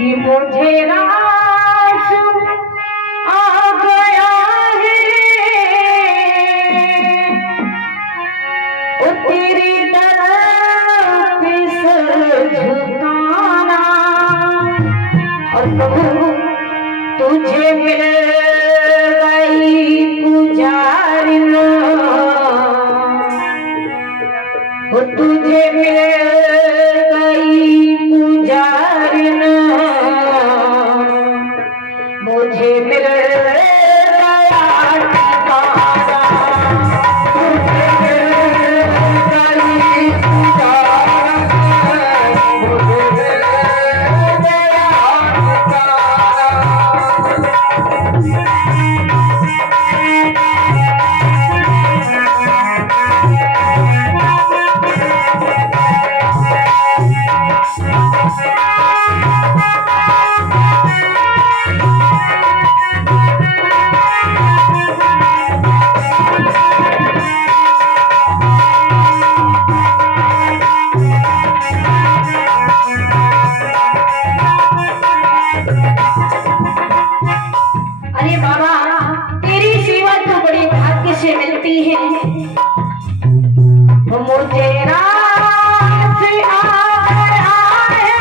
कि मुझे रास आ गया है ओ तेरी तरफ सर झुकाना। और प्रभु तुझे मिल गई पुजारिन, ओ तुझे मिल गई पुजारिन, मुझे मिल गया ठिकाना। मुझे मिल गई पुजारिन, मुझे मिल गया अरे बाबा, तेरी सेवा तो बड़ी भाग्य से मिलती है। तो मुझे रास आ गया है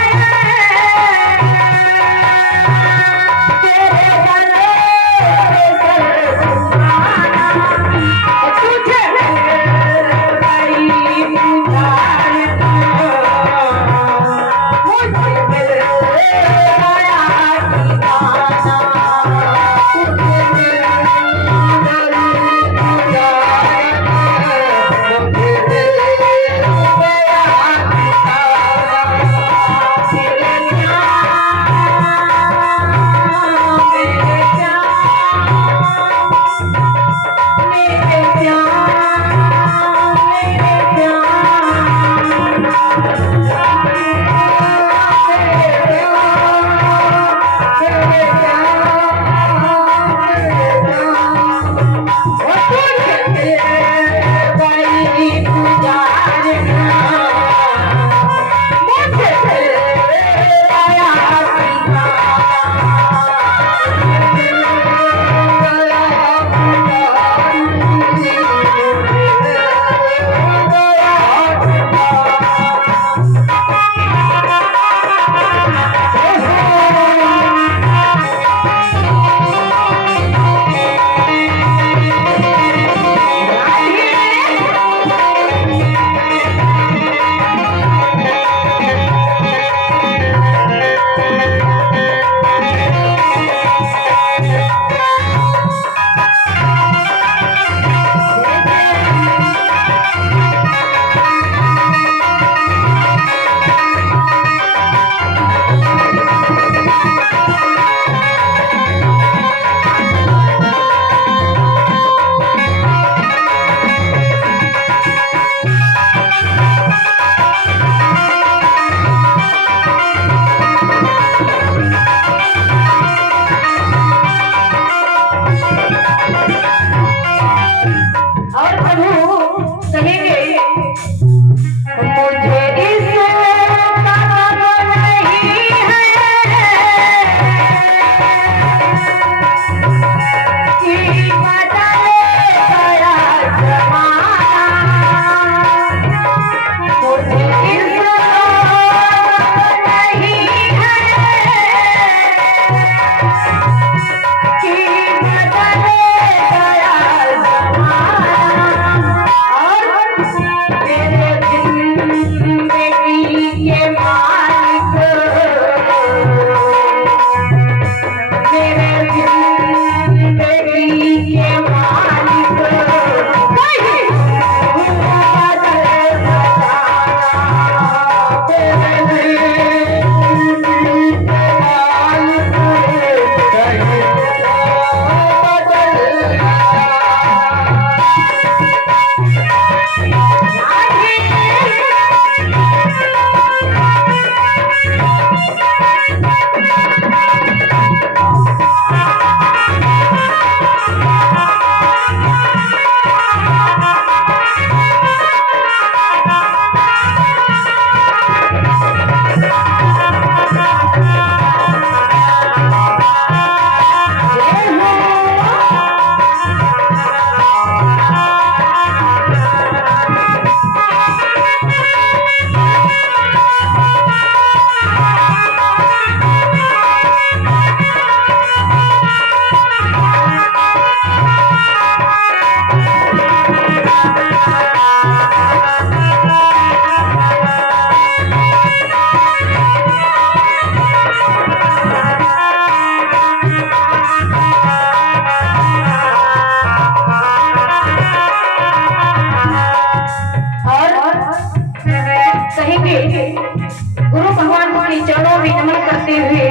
नमन करते हुए,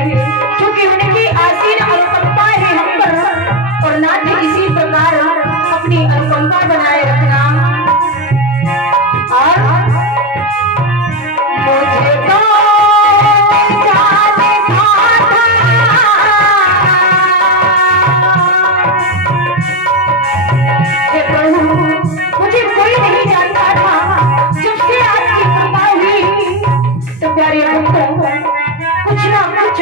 क्योंकि उनकी आसीन अनुकंपा है हम पर, और नाथ इसी प्रकार अपनी अनुकंपा बनाए रखना। और मुझे तो जाने था, हे प्रभु मुझे कोई नहीं जानता था, जब से आपकी कृपा हुई तो प्यारे भक्तों कुछ ना कुछ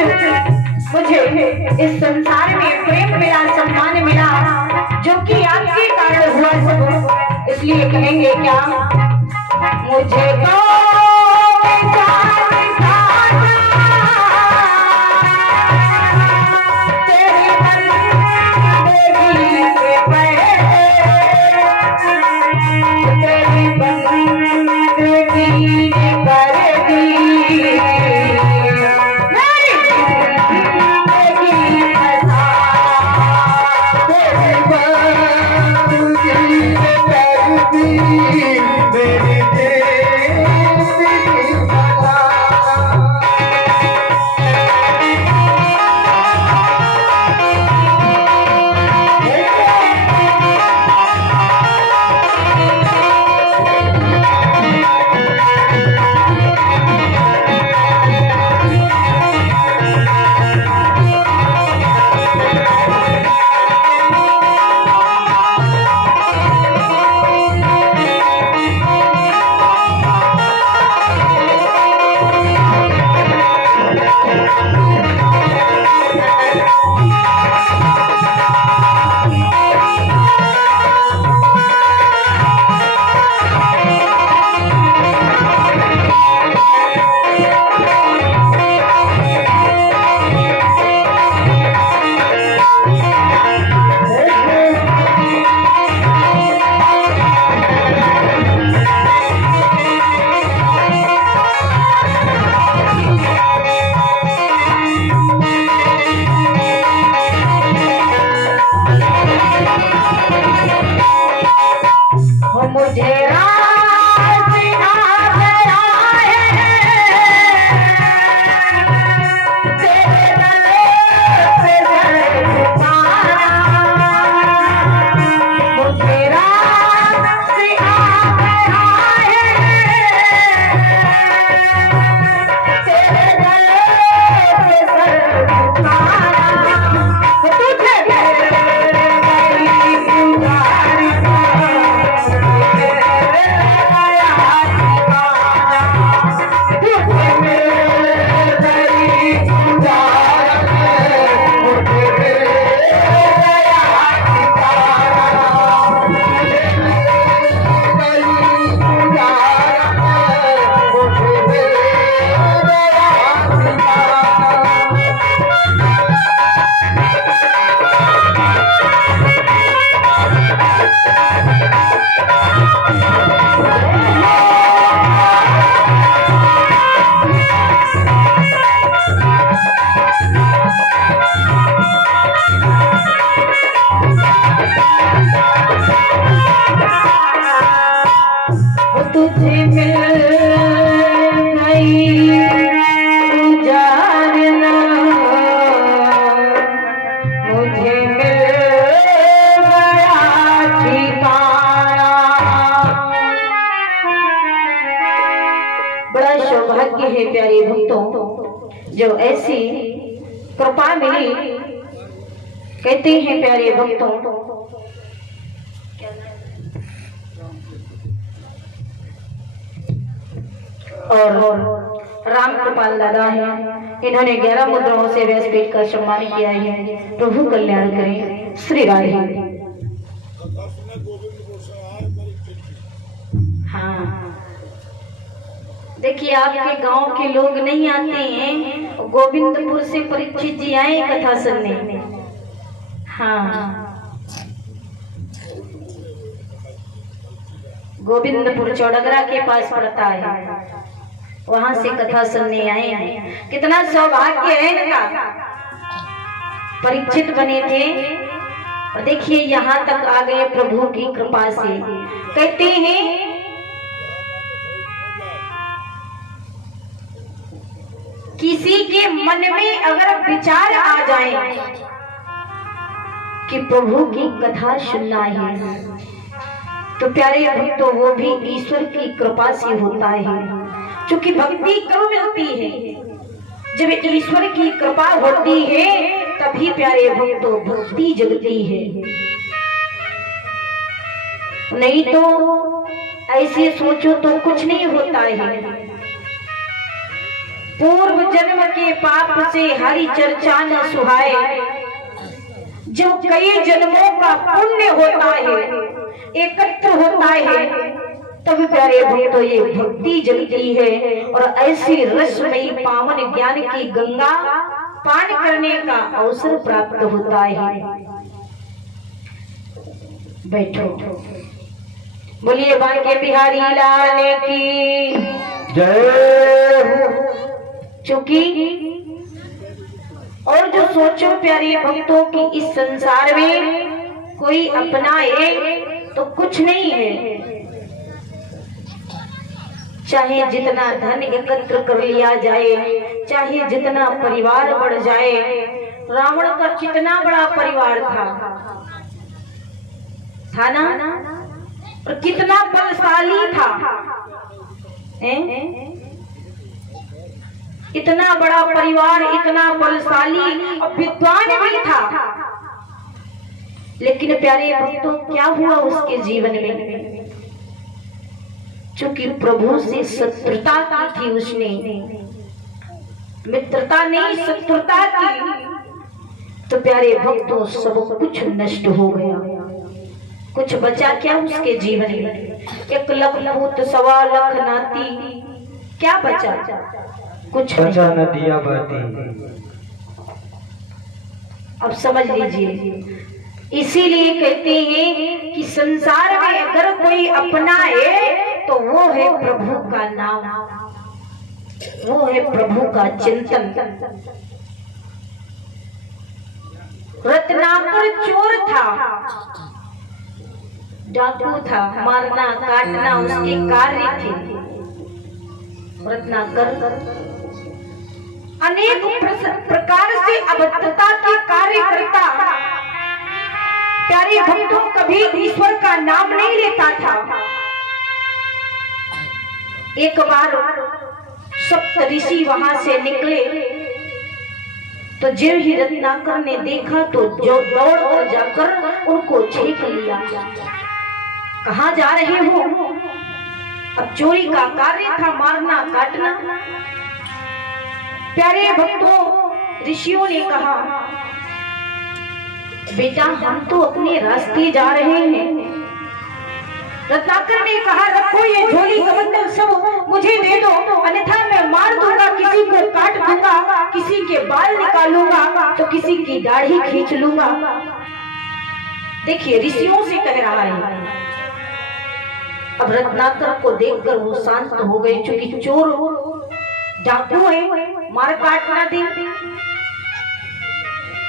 मुझे इस संसार में प्रेम मिला, सम्मान मिला, जो कि आपके कारण हुआ सब। इसलिए कहेंगे क्या, मुझे तो प्यारे भक्तों जो ऐसी कृपा मिली, कहते हैं प्यारे भक्तों और राम कृपाल दादा है, इन्होंने 11 मुद्राओं से व्यासपीठ का सम्मान किया है। प्रभु कल्याण करें। श्री राधे। हाँ देखिए आपके गांव के लोग नहीं आते हैं, गोविंदपुर से परीक्षित जी आए कथा सुनने। हाँ गोविंदपुर चौड़गरा के पास पड़ता है, वहां से कथा सुनने आए हैं। कितना सौभाग्य है इनका, परीक्षित बने थे और देखिए यहाँ तक आ गए प्रभु की कृपा से। कहते हैं किसी के मन में अगर विचार आ जाए कि प्रभु की कथा सुनना है, तो प्यारे भक्तों वो भी ईश्वर की कृपा से होता है। क्योंकि भक्ति कब मिलती है? जब ईश्वर की कृपा होती है तभी प्यारे भक्तों भक्ति जगती है। नहीं तो ऐसे सोचो तो कुछ नहीं होता है। पूर्व जन्म के पाप से हरि चर्चा न सुहाए, जब कई जन्मों का पुण्य होता है, एकत्र होता है, तब प्यारे भक्तों ये भक्ति जगती है और ऐसी रसमयी पावन ज्ञान की गंगा पान करने का अवसर प्राप्त होता है। बैठो, बोलिए बांके बिहारी लाल की जय। चूंकि और जो सोचो प्यारे भक्तों की इस संसार में कोई अपना है तो कुछ नहीं है। चाहे जितना धन एकत्र कर लिया जाए, चाहे जितना परिवार बढ़ जाए, रावण का कितना बड़ा परिवार था ना, और कितना बलशाली था, इतना बड़ा परिवार, इतना बलशाली और विद्वान भी था। लेकिन प्यारे भक्तों क्या हुआ उसके जीवन में? चूंकि प्रभु से शत्रुता की थी उसने, मित्रता नहीं शत्रुता की, तो प्यारे भक्तों सब कुछ नष्ट हो गया। कुछ बचा क्या उसके जीवन में? 1 लाख पूत 1.25 लाख नाती, क्या बचा? कुछ बचा न दिया बाती। अब समझ लीजिए, इसीलिए कहते हैं कि संसार में अगर कोई अपना है तो वो है प्रभु का नाम, वो है प्रभु का चिंतन। रत्नाकर चोर था, डाकू था, मारना काटना उसके कार्य थे। रत्नाकर अनेक प्रकार से अभद्रता के कार्य करता। प्यारे भक्तों कभी ईश्वर का नाम नहीं लेता था। एक बार सप्त ऋषि वहां से निकले तो जब ही रत्नाकर ने देखा तो जो दौड़ कर जाकर उनको छींक लिया। कहाँ जा रहे हो? अब चोरी का कार्य था, मारना काटना। प्यारे भक्तों ऋषियों ने कहा, बेटा हम तो अपने रास्ते जा रहे हैं। रत्नाकर ने कहा, रखो ये झोली कमंडल सब मुझे दे दो, अन्यथा मैं मार दूंगा, किसी को काट दूंगा, किसी के बाल निकालूंगा तो किसी की दाढ़ी खींच लूंगा। देखिए ऋषियों से कह रहा है। अब रत्नाकर को देखकर वो शांत हो गए, क्योंकि चोर डाकू है, मार काट ना दे।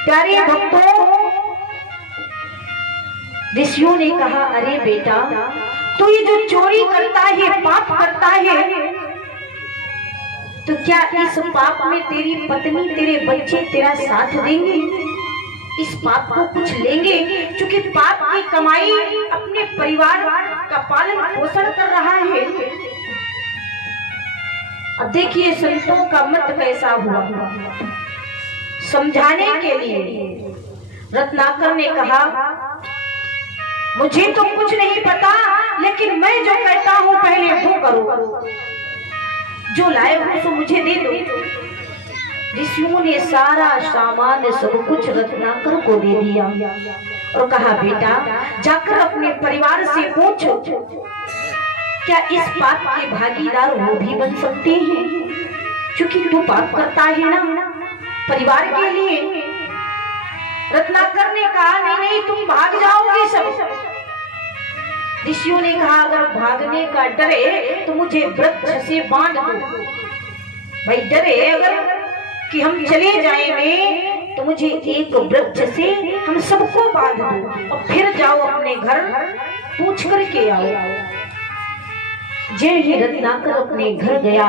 प्यारे भक्तों ऋषियों ने कहा, अरे बेटा तू ये जो चोरी करता है, पाप करता है, तो क्या इस पाप में तेरी पत्नी तेरे बच्चे तेरा साथ देंगे? इस पाप को कुछ लेंगे? क्योंकि पाप की कमाई अपने परिवार का पालन पोषण कर रहा है। अब देखिए संतों का मत कैसा हुआ। समझाने के लिए रत्नाकर ने कहा, मुझे तो कुछ नहीं पता, लेकिन मैं जो कहता हूं पहले वो करो, जो लाए हो सो मुझे दे दो। ऋषियों ने सारा सामान सब कुछ रत्नाकर को दे दिया और कहा, बेटा जाकर अपने परिवार से पूछो क्या इस पाप के भागीदार वो भी बन सकते हैं, क्योंकि तू पाप करता है ना परिवार के लिए। रत्नाकर ने कहा, नहीं नहीं तुम भाग जाओगे सब। ऋषियों ने कहा, अगर भागने का डर है तो मुझे वृक्ष से बांध दो। भाई डर है अगर कि हम चले जाएंगे तो मुझे एक वृक्ष से हम सबको बांध दो और फिर जाओ अपने घर पूछ करके आओ। जय ही रत्नाकर अपने घर गया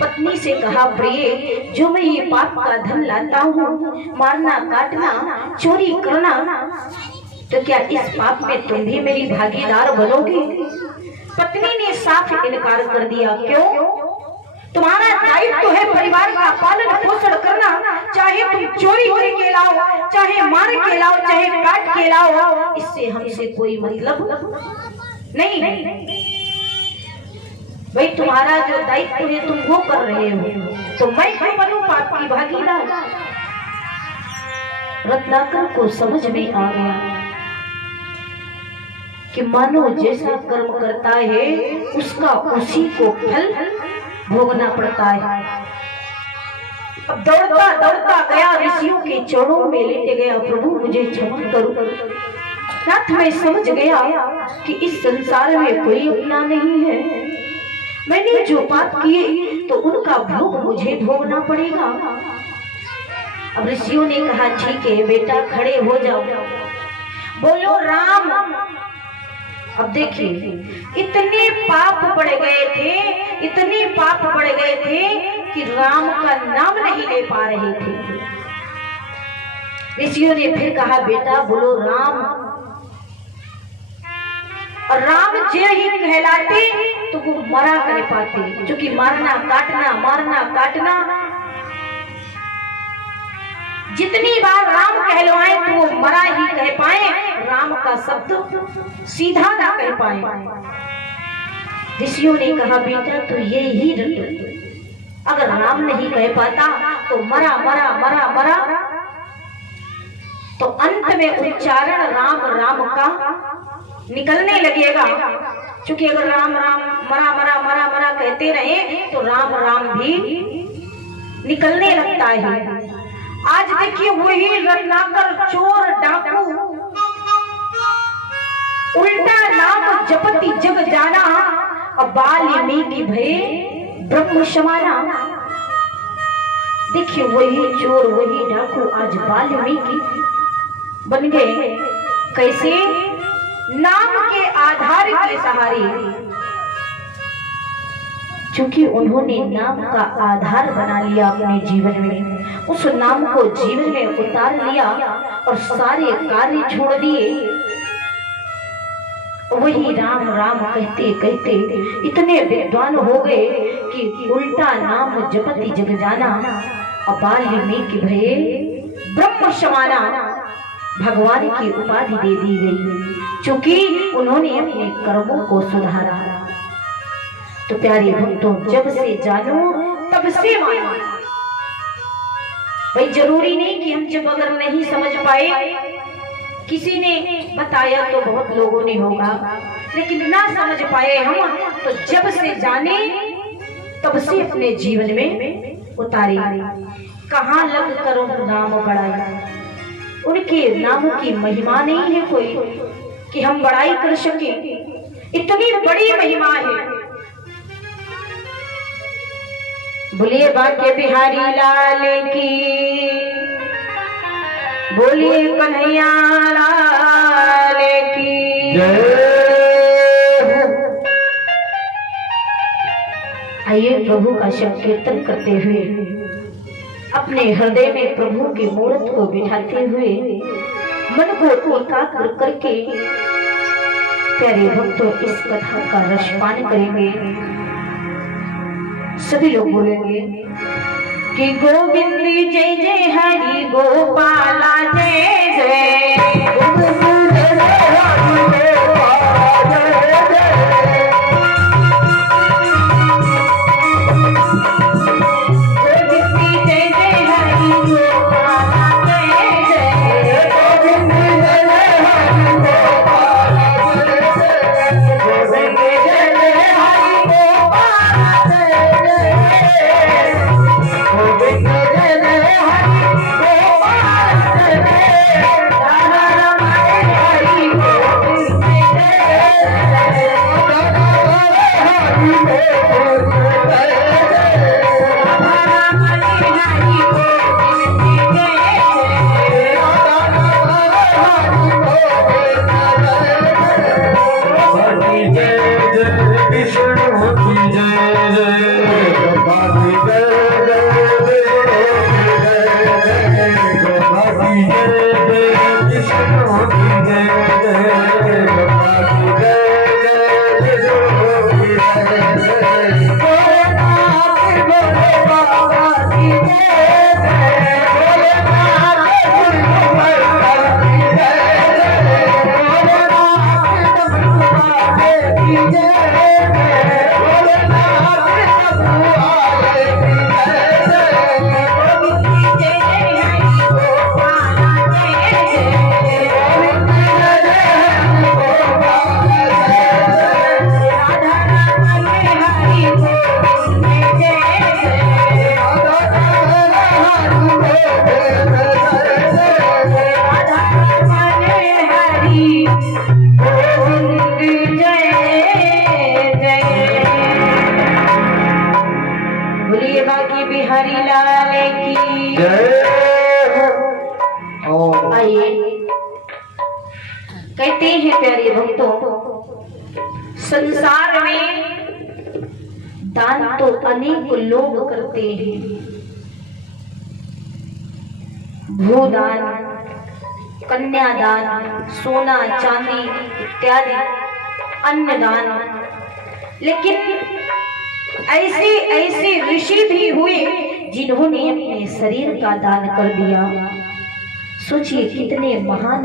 पत्नी से कहा, प्रिय, जो मैं ये पाप का धन लाता हूँ, मारना, काटना, चोरी करना, तो क्या इस पाप में तुम भी मेरी भागीदार बनोगी? पत्नी ने साफ इनकार कर दिया। क्यों? तुम्हारा दायित्व तो है परिवार का पालन पोषण करना, चाहे तुम चोरी करके लाओ, चाहे मार के लाओ, चाहे काट के लाओ, इससे हमसे कोई मतलब नहीं। भाई तुम्हारा जो दायित्व है तुम वो कर रहे हो, तो मैं क्यों बनूं पाप की भागीदार? रत्नाकर को समझ में आ गया कि मानो जैसा कर्म करता है उसका उसी को फल भोगना पड़ता है। अब दौड़ता दौड़ता गया, ऋषियों के चरणों में लेटे गया, प्रभु मुझे क्षमा करो। नाथ मैं समझ गया कि इस संसार में कोई अपना नहीं है, मैंने जो पाप किए तो उनका भोग मुझे भोगना पड़ेगा। अब ऋषियों ने कहा, ठीक है बेटा, खड़े हो जाओ, बोलो राम। अब देखिए, इतने पाप बढ़ गए थे, इतने पाप बढ़ गए थे कि राम का नाम नहीं ले पा रहे थे। ऋषियों ने फिर कहा, बेटा बोलो राम। और राम जय ही कहलाते तो वो मरा कर पाते, क्योंकि मारना काटना, मारना काटना, जितनी बार राम कहलवाए तो वो मरा ही कह पाए, राम का शब्द सीधा ना कह पाए। ऋषियों ने कहा, बेटा तो ये ही रट, अगर राम नहीं कह पाता तो मरा मरा मरा मरा, तो अंत में उच्चारण राम राम का निकलने लगेगा। क्योंकि अगर राम राम मरा मरा मरा मरा कहते रहे तो राम राम भी निकलने लगता है। आज देखिए, वही रत्नाकर चोर डाकू उल्टा नाम जपति जग जाना, अब वाल्मीकि भय ब्रह्म समाना। देखिए, वही चोर वही डाकू आज वाल्मीकि बन गए। कैसे? नाम के आधार के सहारे, क्योंकि उन्होंने नाम का आधार बना लिया अपने जीवन में, उस नाम को जीवन में उतार लिया और सारे कार्य छोड़ दिए। वही राम राम कहते कहते इतने विद्वान हो गए कि उल्टा नाम जपति जग जाना, वाल्मीकि भय ब्रह्म समाना, भगवान की उपाधि दे दी गई, क्योंकि उन्होंने अपने कर्मों को सुधारा। तो प्यारे भक्तों, जब से जानो तब से मानो। भाई जरूरी नहीं कि हम जब अगर नहीं समझ पाए, किसी ने बताया तो बहुत लोगों ने होगा, लेकिन ना समझ पाए हम, तो जब से जाने तब से अपने जीवन में उतारे। कहाँ लग करो नाम बड़ाई, उनके नाम की महिमा नहीं है कोई कि हम बड़ाई कर सके, इतनी बड़ी महिमा है। बोलिए बांके बिहारी लाल की, बोलिए कन्हैया लाल की जय। आइए प्रभु का शब्द कीर्तन करते हुए अपने हृदय में प्रभु की मूर्त को बिठाते हुए मन को एकाग्र करके प्यारे भक्तों इस कथा का रसपान करेंगे। सभी लोग बोलेंगे कि गोविंद जय जय हरि गोपाला जय जय, गोविंद जय जय हरि गोपाला जय जय, गोविंद जय जय हरि गोपाला जय जय, गोविंद जय जय हरि गोपाला जय जय, गोविंद जय जय हरि गोपाला जय जय, गोविंद जय जय हरि गोपाला जय जय। बिहारी लाल की जय। आइए, कहते हैं प्यारे भक्तों, संसार में दान तो अनेक लोग करते हैं, भूदान, कन्यादान, सोना चांदी इत्यादि अन्नदान, लेकिन ऐसे ऐसे ऋषि भी हुए जिन्होंने अपने शरीर का दान कर दिया। सोचिए कितने महान